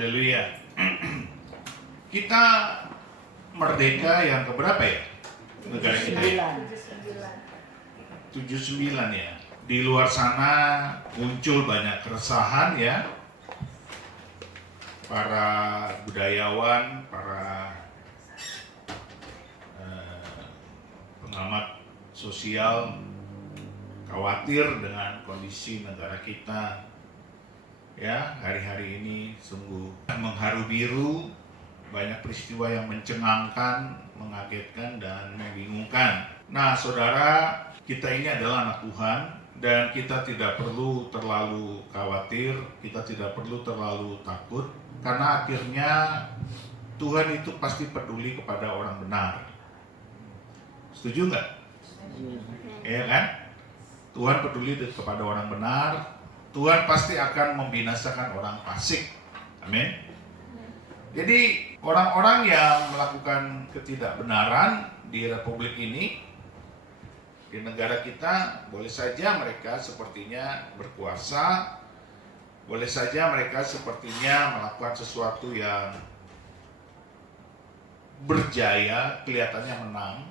Haleluya. Kita merdeka yang keberapa ya? Negara kita ya? 79 ya. Di luar sana muncul banyak keresahan ya. Para budayawan, para pengamat sosial khawatir dengan kondisi negara kita. Ya, hari-hari ini sungguh mengharu biru, banyak peristiwa yang mencengangkan, mengagetkan, dan membingungkan. Nah, saudara, kita ini adalah anak Tuhan, dan kita tidak perlu terlalu khawatir, kita tidak perlu terlalu takut, karena akhirnya Tuhan itu pasti peduli kepada orang benar. Setuju nggak? Iya kan? Tuhan peduli kepada orang benar. Tuhan pasti akan membinasakan orang fasik. Amin. Jadi orang-orang yang melakukan ketidakbenaran di republik ini, di negara kita, boleh saja mereka sepertinya berkuasa, boleh saja mereka sepertinya melakukan sesuatu yang berjaya, kelihatannya menang,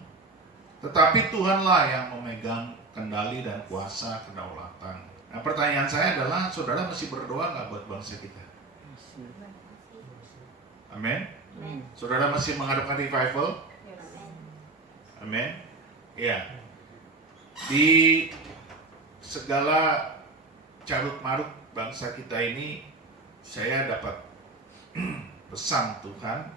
tetapi Tuhanlah yang memegang kendali dan kuasa kedaulatan. Nah, pertanyaan saya adalah, saudara masih berdoa nggak buat bangsa kita? Amin. Saudara masih mengharapkan revival? Amin. Ya. Di segala carut marut bangsa kita ini, saya dapat pesan Tuhan.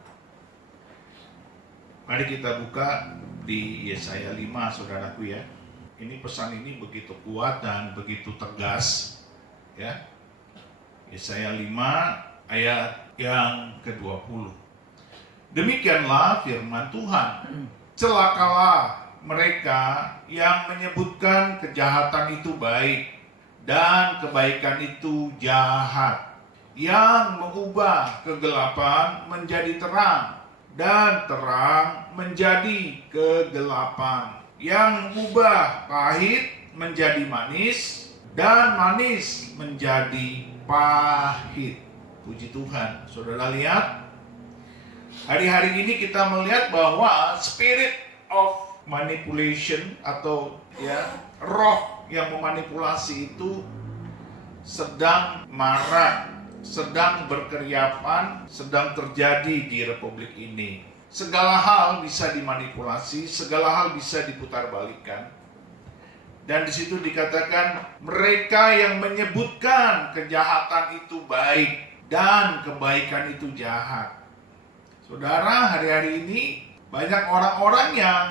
Mari kita buka di Yesaya 5, saudaraku ya. Ini pesan ini begitu kuat dan begitu tegas ya. Yesaya 5 ayat yang ke-20. Demikianlah firman Tuhan. Celakalah mereka yang menyebutkan kejahatan itu baik dan kebaikan itu jahat, yang mengubah kegelapan menjadi terang dan terang menjadi kegelapan, yang mengubah pahit menjadi manis dan manis menjadi pahit. Puji Tuhan. Saudara lihat, hari-hari ini kita melihat bahwa spirit of manipulation atau ya roh yang memanipulasi itu sedang marak, sedang berkeriapan, sedang terjadi di republik ini. Segala hal bisa dimanipulasi, segala hal bisa diputarbalikkan. Dan di situ dikatakan mereka yang menyebutkan kejahatan itu baik dan kebaikan itu jahat. Saudara, hari-hari ini banyak orang-orang yang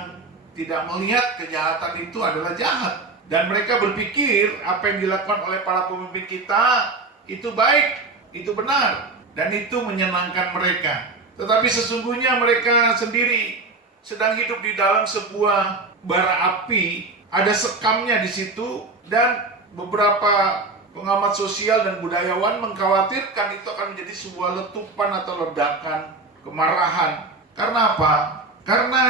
tidak melihat kejahatan itu adalah jahat. Dan mereka berpikir apa yang dilakukan oleh para pemimpin kita itu baik, itu benar, dan itu menyenangkan mereka. Tetapi sesungguhnya mereka sendiri sedang hidup di dalam sebuah bara api, ada sekamnya di situ, dan beberapa pengamat sosial dan budayawan mengkhawatirkan itu akan menjadi sebuah letupan atau ledakan kemarahan. Karena apa? Karena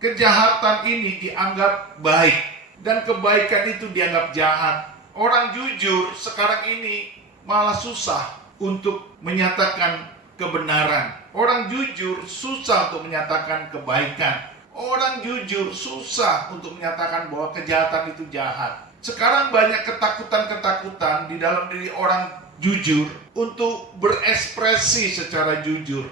kejahatan ini dianggap baik dan kebaikan itu dianggap jahat. Orang jujur sekarang ini malah susah untuk menyatakan kebenaran. Orang jujur susah untuk menyatakan kebaikan. Orang jujur susah untuk menyatakan bahwa kejahatan itu jahat. Sekarang banyak ketakutan-ketakutan di dalam diri orang jujur untuk berekspresi secara jujur.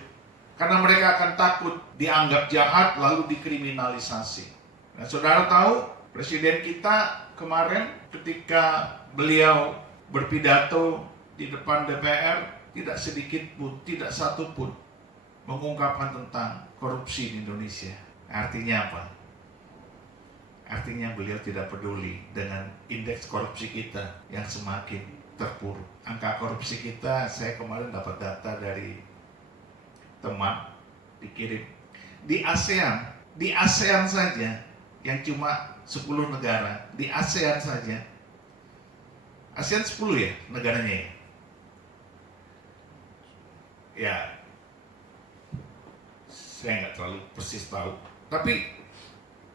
Karena mereka akan takut dianggap jahat lalu dikriminalisasi. Nah, saudara tahu presiden kita kemarin ketika beliau berpidato di depan DPR, tidak sedikit pun, tidak satu pun mengungkapkan tentang korupsi di Indonesia. Artinya apa? Artinya beliau tidak peduli dengan indeks korupsi kita yang semakin terpuruk. Angka korupsi kita, saya kemarin dapat data dari teman dikirim. Di ASEAN saja yang cuma 10 negara, di ASEAN saja. ASEAN 10 ya negaranya ya? Ya, saya nggak terlalu persis tahu. Tapi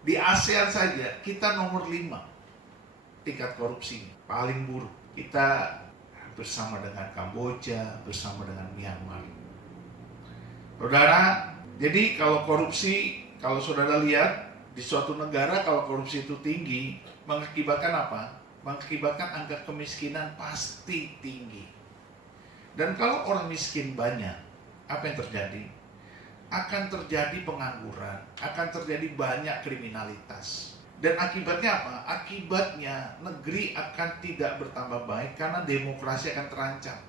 di ASEAN saja kita nomor 5 tingkat korupsi, paling buruk. Kita bersama dengan Kamboja, bersama dengan Myanmar. Saudara, jadi kalau korupsi, kalau saudara lihat di suatu negara kalau korupsi itu tinggi, mengakibatkan apa? Mengakibatkan angka kemiskinan pasti tinggi. Dan kalau orang miskin banyak, apa yang terjadi? Akan terjadi pengangguran, akan terjadi banyak kriminalitas. Dan akibatnya apa? Akibatnya negeri akan tidak bertambah baik karena demokrasi akan terancam.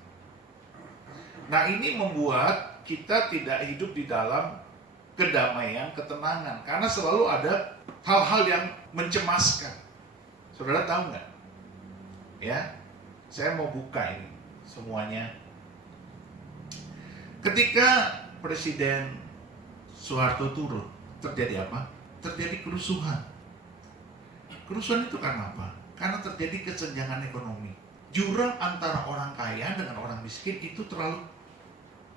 Nah, ini membuat kita tidak hidup di dalam kedamaian, ketenangan, karena selalu ada hal-hal yang mencemaskan. Saudara tahu nggak? Ya, saya mau buka ini semuanya. Ketika Presiden Soeharto turun, terjadi apa? Terjadi kerusuhan. Kerusuhan itu karena apa? Karena terjadi kesenjangan ekonomi. Jurang antara orang kaya dengan orang miskin itu terlalu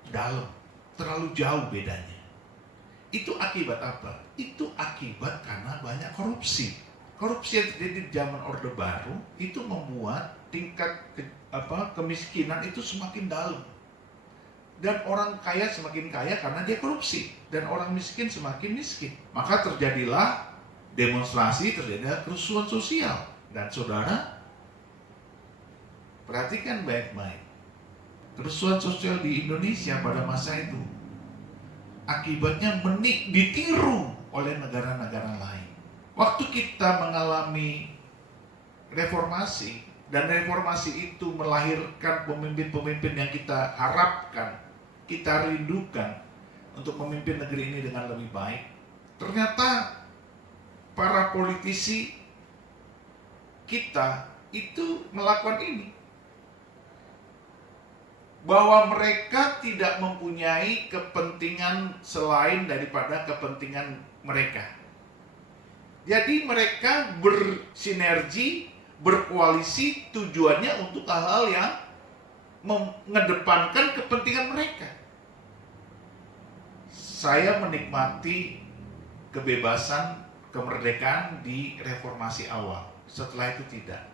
dalam, terlalu jauh bedanya. Itu akibat apa? Itu akibat karena banyak korupsi. Korupsi yang terjadi di zaman Orde Baru itu membuat tingkat kemiskinan itu semakin dalam. Dan orang kaya semakin kaya karena dia korupsi, dan orang miskin semakin miskin. Maka terjadilah demonstrasi, terjadilah kerusuhan sosial. Dan saudara, perhatikan baik-baik. Kerusuhan sosial di Indonesia pada masa itu akibatnya ditiru oleh negara-negara lain. Waktu kita mengalami reformasi, dan reformasi itu melahirkan pemimpin-pemimpin yang kita harapkan, kita rindukan untuk memimpin negeri ini dengan lebih baik. Ternyata para politisi kita itu melakukan ini, bahwa mereka tidak mempunyai kepentingan selain daripada kepentingan mereka. Jadi mereka bersinergi, berkoalisi, tujuannya untuk hal-hal yang mengedepankan kepentingan mereka. Saya menikmati kebebasan, kemerdekaan di reformasi awal. Setelah itu tidak.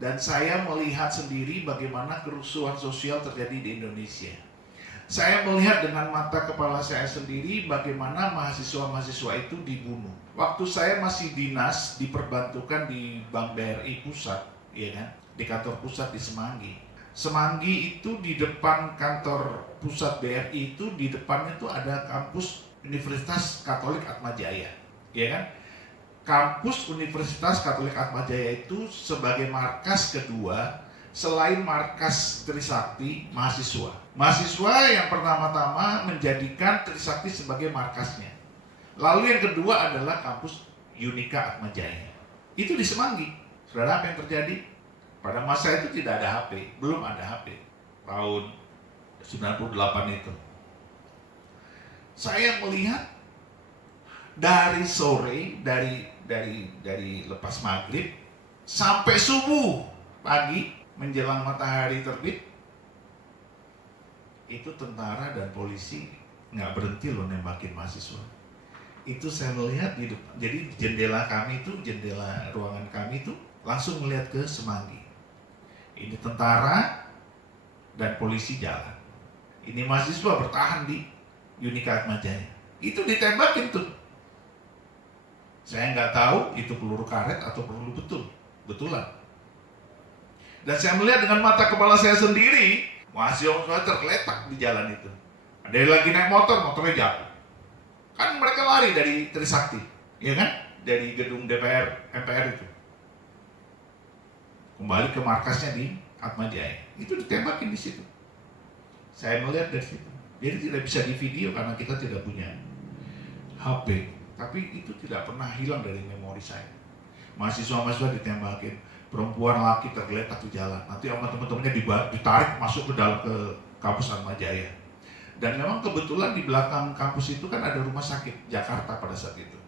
Dan saya melihat sendiri bagaimana kerusuhan sosial terjadi di Indonesia. Saya melihat dengan mata kepala saya sendiri bagaimana mahasiswa-mahasiswa itu dibunuh. Waktu saya masih dinas, diperbantukan di Bank BRI Pusat, ya kan? Di kantor pusat di Semanggi. Semanggi itu di depan kantor pusat BRI itu, di depannya itu ada kampus Universitas Katolik Atmajaya, ya kan? Kampus Universitas Katolik Atmajaya itu sebagai markas kedua selain markas Trisakti mahasiswa. Mahasiswa yang pertama-tama menjadikan Trisakti sebagai markasnya. Lalu yang kedua adalah kampus Unika Atmajaya. Itu di Semanggi. Saudara, apa yang terjadi? Pada masa itu tidak ada HP, belum ada HP. Tahun 98 itu. Saya melihat dari sore, dari lepas maghrib sampai subuh pagi menjelang matahari terbit, itu tentara dan polisi nggak berhenti loh nembakin mahasiswa. Itu saya melihat di depan. Jadi jendela kami itu, jendela ruangan kami itu langsung melihat ke Semanggi. Ini tentara dan polisi jalan. Ini mahasiswa bertahan di Unika Atmajaya. Itu ditembakin tuh. Saya nggak tahu itu peluru karet atau peluru betulan. Dan saya melihat dengan mata kepala saya sendiri, mahasiswa tergeletak di jalan itu. Ada yang lagi naik motor, motornya jatuh. Kan mereka lari dari Trisakti, ya kan? Dari gedung DPR, MPR itu. Kembali ke markasnya di Atmajaya. Itu ditembakin di situ. Saya melihat dari situ. Jadi tidak bisa di video karena kita tidak punya HP. Tapi itu tidak pernah hilang dari memori saya. Mahasiswa-mahasiswa ditembakin, perempuan laki tergeletak di jalan. Nanti sama teman-temannya ditarik masuk ke dalam ke kampus Atmajaya. Dan memang kebetulan di belakang kampus itu kan ada rumah sakit Jakarta pada saat itu.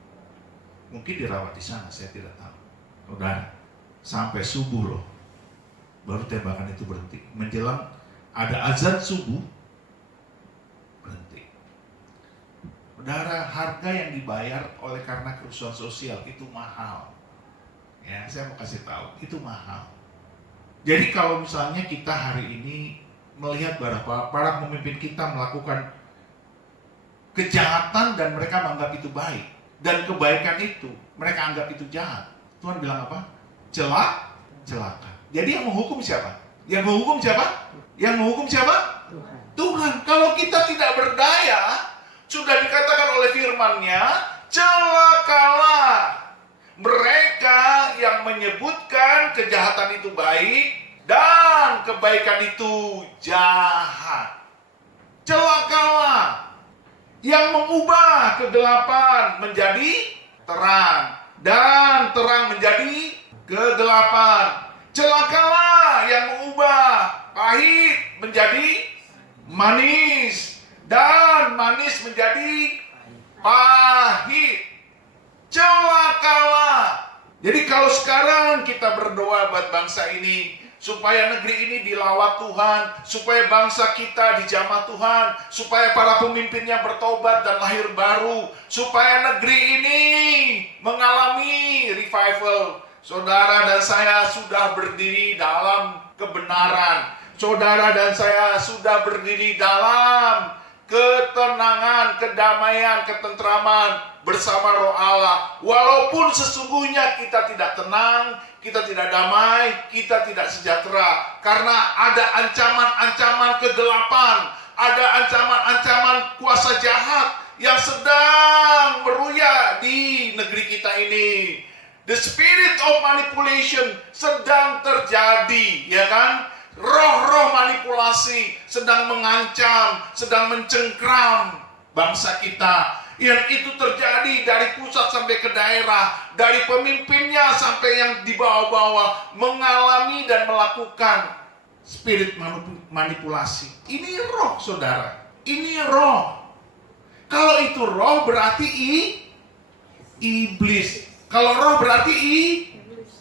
Mungkin dirawat di sana, saya tidak tahu. Udah sampai subuh loh, baru tembakan itu berhenti. Menjelang ada azan subuh, berhenti. Saudara, harga yang dibayar oleh karena kerusuhan sosial itu mahal. Ya, saya mau kasih tahu, itu mahal. Jadi kalau misalnya kita hari ini melihat para pemimpin kita melakukan kejahatan dan mereka menganggap itu baik. Dan kebaikan itu mereka anggap itu jahat. Tuhan bilang apa? Celaka. Jadi yang menghukum siapa? Yang menghukum siapa? Yang menghukum siapa? Tuhan. Kalau kita tidak berdaya, sudah dikatakan oleh firman-Nya, celakalah mereka yang menyebutkan kejahatan itu baik dan kebaikan itu jahat. Celakalah yang mengubah kegelapan menjadi terang dan terang menjadi kegelapan. Celakalah yang mengubah pahit menjadi manis dan manis menjadi pahit. Celakalah. Jadi kalau sekarang kita berdoa buat bangsa ini, supaya negeri ini dilawat Tuhan, supaya bangsa kita dijamah Tuhan, supaya para pemimpinnya bertobat dan lahir baru, supaya negeri ini mengalami revival. Saudara dan saya sudah berdiri dalam kebenaran. Saudara dan saya sudah berdiri dalam ketenangan, kedamaian, ketentraman bersama Roh Allah. Walaupun sesungguhnya kita tidak tenang, kita tidak damai, kita tidak sejahtera, karena ada ancaman-ancaman kegelapan, ada ancaman-ancaman kuasa jahat yang sedang meruyak di negeri kita ini. The spirit of manipulation sedang terjadi, ya kan? Roh-roh manipulasi sedang mengancam, sedang mencengkram bangsa kita. Yang itu terjadi dari pusat sampai ke daerah, dari pemimpinnya sampai yang di bawah-bawah, mengalami dan melakukan spirit manipulasi. Ini roh, saudara. Ini roh. Kalau itu roh berarti iblis. Kalau roh berarti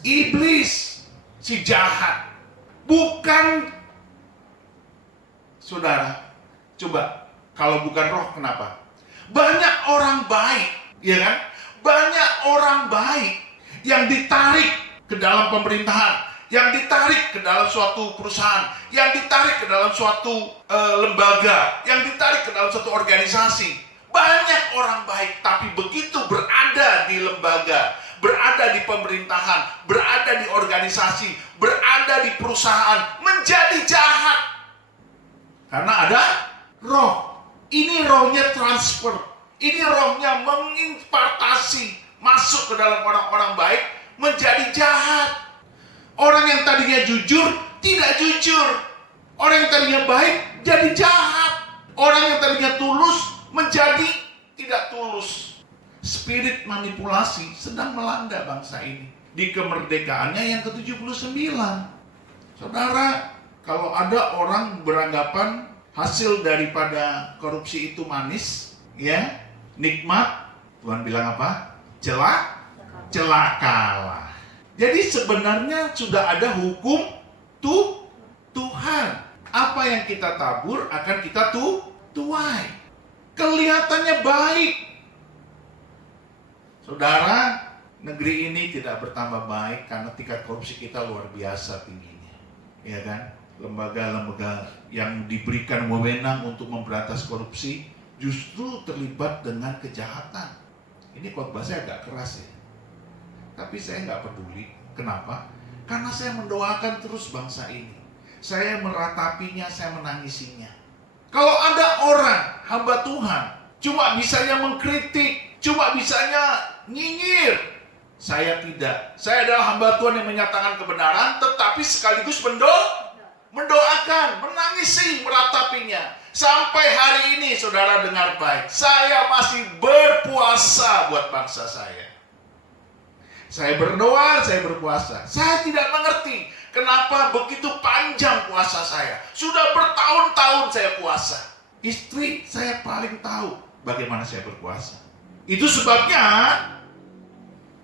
iblis, si jahat. Bukan, saudara, coba kalau bukan roh kenapa? Banyak orang baik, ya kan? Banyak orang baik yang ditarik ke dalam pemerintahan, yang ditarik ke dalam suatu perusahaan, yang ditarik ke dalam suatu lembaga, yang ditarik ke dalam suatu organisasi. Banyak orang baik, tapi begitu berada di lembaga, berada di pemerintahan, berada di organisasi, berada di perusahaan, menjadi jahat. Karena ada roh. Ini rohnya transfer. Ini rohnya mengimpартasi masuk ke dalam orang-orang baik menjadi jahat. Orang yang tadinya jujur tidak jujur. Orang yang tadinya baik jadi jahat. Orang yang tadinya tulus menjadi tidak tulus. Spirit manipulasi sedang melanda bangsa ini di kemerdekaannya yang ke-79. Saudara, kalau ada orang beranggapan hasil daripada korupsi itu manis, ya, nikmat, Tuhan bilang apa? Celakalah. Jadi sebenarnya sudah ada hukum Tuhan. Apa yang kita tabur akan kita tuai. Kelihatannya baik. Saudara, negeri ini tidak bertambah baik karena tingkat korupsi kita luar biasa tingginya. Ya kan? Lembaga-lembaga yang diberikan wewenang untuk memberantas korupsi justru terlibat dengan kejahatan. Ini khotbah saya agak keras ya. Tapi saya nggak peduli. Kenapa? Karena saya mendoakan terus bangsa ini. Saya meratapinya, saya menangisinya. Kalau ada orang, hamba Tuhan, cuma bisanya mengkritik, cuma bisanya nyinyir, saya tidak. Saya adalah hamba Tuhan yang menyatakan kebenaran, tetapi sekaligus mendoakan, menangisi, meratapinya. Sampai hari ini, saudara dengar baik, saya masih berpuasa buat bangsa saya. Saya berdoa, saya berpuasa. Saya tidak mengerti kenapa begitu panjang puasa saya. Sudah bertahun-tahun saya puasa. Istri saya paling tahu bagaimana saya berpuasa. Itu sebabnya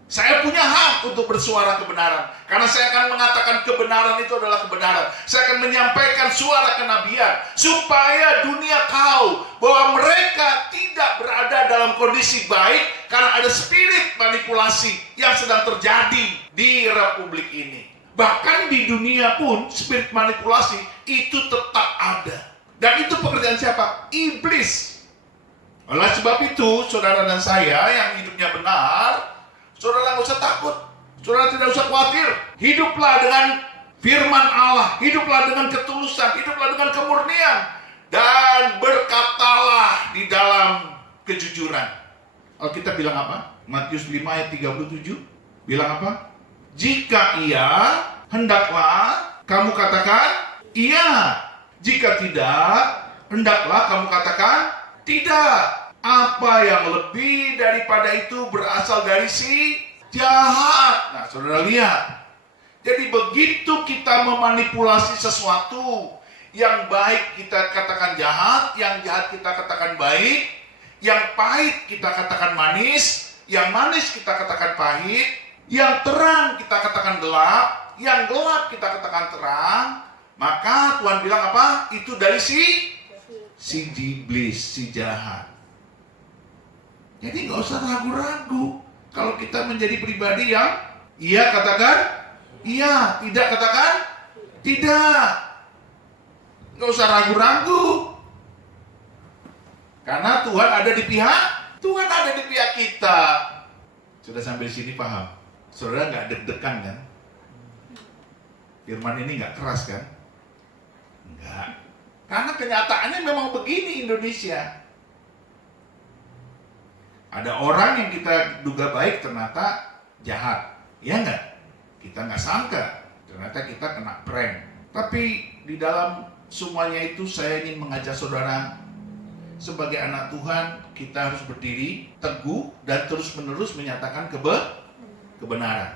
saya punya hak untuk bersuara kebenaran. Karena saya akan mengatakan kebenaran itu adalah kebenaran. Saya akan menyampaikan suara kenabian. Supaya dunia tahu bahwa mereka tidak berada dalam kondisi baik. Karena ada spirit manipulasi yang sedang terjadi di republik ini. Bahkan di dunia pun spirit manipulasi itu tetap ada. Dan itu pekerjaan siapa? Iblis. Oleh sebab itu, saudara dan saya yang hidupnya benar, saudara nggak usah takut, saudara tidak usah khawatir. Hiduplah dengan firman Allah, hiduplah dengan ketulusan, hiduplah dengan kemurnian, dan berkatalah di dalam kejujuran. Alkitab bilang apa? Matius 5 ayat 37 bilang apa? Jika iya, hendaklah kamu katakan iya. Jika tidak, hendaklah kamu katakan tidak. Apa yang lebih daripada itu berasal dari si jahat. Nah, saudara lihat. Jadi begitu kita memanipulasi sesuatu, yang baik kita katakan jahat, yang jahat kita katakan baik, yang pahit kita katakan manis, yang manis kita katakan pahit, yang terang kita katakan gelap, yang gelap kita katakan terang, maka Tuhan bilang apa? Itu dari si iblis, si jahat. Jadi nggak usah ragu-ragu. Kalau kita menjadi pribadi yang iya katakan iya, tidak katakan tidak. Nggak usah ragu-ragu. Karena Tuhan ada di pihak kita. Sudah sampai sini paham? Saudara nggak deg-degan kan? Firman ini nggak keras kan? Enggak. Karena kenyataannya memang begini Indonesia. Ada orang yang kita duga baik ternyata jahat. Ya enggak? Kita nggak sangka. Ternyata kita kena prank. Tapi di dalam semuanya itu saya ingin mengajak saudara, sebagai anak Tuhan kita harus berdiri teguh dan terus menerus menyatakan kebenaran.